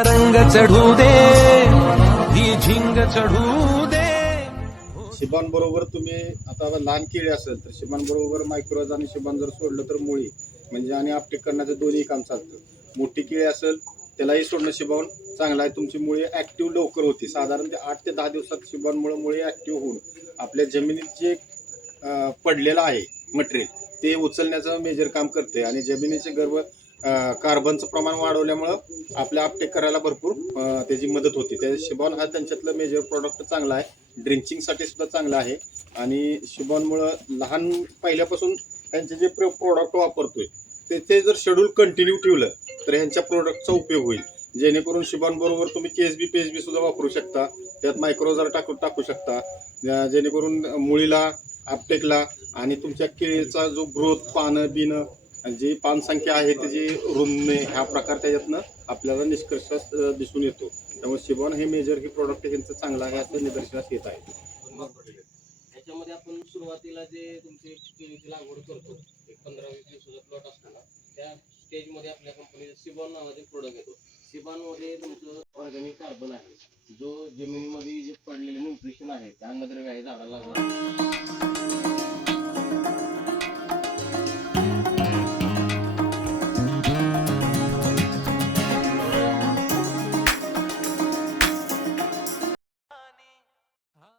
रंग चढू दे ही झिंग चढू दे. शिबान बरोबर तुम्ही आता लहान केळी असेल तर शिबान बरोबर मायक्रोज आणि शिबान जर सोडलं तर मुळी म्हणजे आणि आपटेक करण्याचं दोन्ही काम चालतं. मोठी केळी असेल त्यालाही सोडणं शिबान चांगलं आहे. तुमची मुळी ऍक्टिव्ह लवकर होती. साधारण ते 8 ते 10 दिवसात शिबानमुळे मुळी ऍक्टिव्ह होऊन आपल्या जमिनीत जे पडलेलं आहे मटेरियल ते उचलण्याचं मेजर काम करते आणि जमिनीचे गर्भ कार्बनचं प्रमाण वाढवल्यामुळं आपल्या आपटेक करायला भरपूर त्याची मदत होते. त्या शिबॉन हा त्यांच्यातलं मेजर प्रोडक्ट चांगला आहे. ड्रिंचिंगसाठी सुद्धा चांगला आहे आणि शिबॉनमुळं लहान पहिल्यापासून त्यांचे जे प्रोडक्ट वापरतोय ते जर शेड्यूल कंटिन्यू ठेवलं तर ह्यांच्या प्रोडक्टचा उपयोग होईल. जेणेकरून शिबॉन बरोबर तुम्ही केएसबी पीएचबी सुद्धा वापरू शकता. त्यात मायक्रोजार टाकू शकता जेणेकरून मुळीला आपटेकला आणि तुमच्या केळीचा जो ग्रोथ पानं बिनं जी पानसंख्या आहे त्याची रुंदणे ह्या प्रकार त्याच्यातनं आपल्याला निष्कर्ष दिसून येतो. त्यामुळे शिबॉन हे मेजर हे प्रोडक्ट यांचं चांगलं आहे असं निदर्शनास येत आहे. याच्यामध्ये आपण सुरुवातीला जे तुमची केळीची लागवड करतो एक 15-20 दिवसाचा प्लॉट असताना त्या स्टेजमध्ये आपल्या कंपनीचा सिबॉन नावाचे प्रोडक्ट येतो. सिबॉनमध्ये तुमचं ऑर्गॅनिक कार्बन आहे जो जमिनीमध्ये जे पडलेले न्यूट्रिशन आहे ते अन्नद्रव्य आहे झाडाला